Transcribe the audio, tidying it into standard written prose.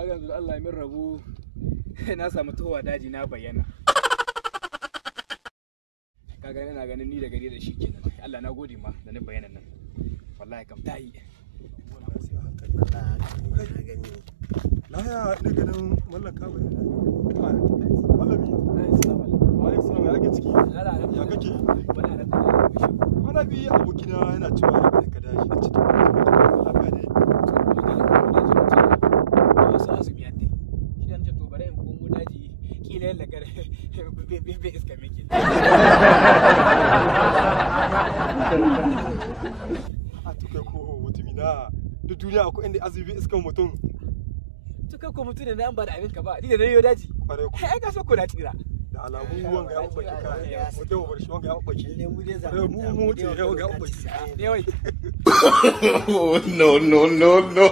kaga yanzu Allah ya min rabu na samu towa daji na bayyana. Kaga ina ganin ni da gari da shi kenan. Allah na gode ma da ni bayyana nan. Wallahi kam ta yi. Laya ina ganin mallan ka bayyana. Mallami. Assalamu alaikum. Ya kake ciki? Ya kake? Wala bi abokina yana cewa ya bada ka dashi da cikin lafiya ne. Wasu azumi yadda. Shi an ce to bare in komo daji kila yalla gare be iska miki. A to kai ko mutumina duk duniya akwai inda azumi iskan mutum. To kai ko mutum ne na an ba da abin ka ba ni da nayo daji. Ai ka so ko na tira. Da alamu wanga ya bace ka mu dawo bar shi wanga ya bace ne mu dai za mu ce ya wanga ya bace ne wai no no no no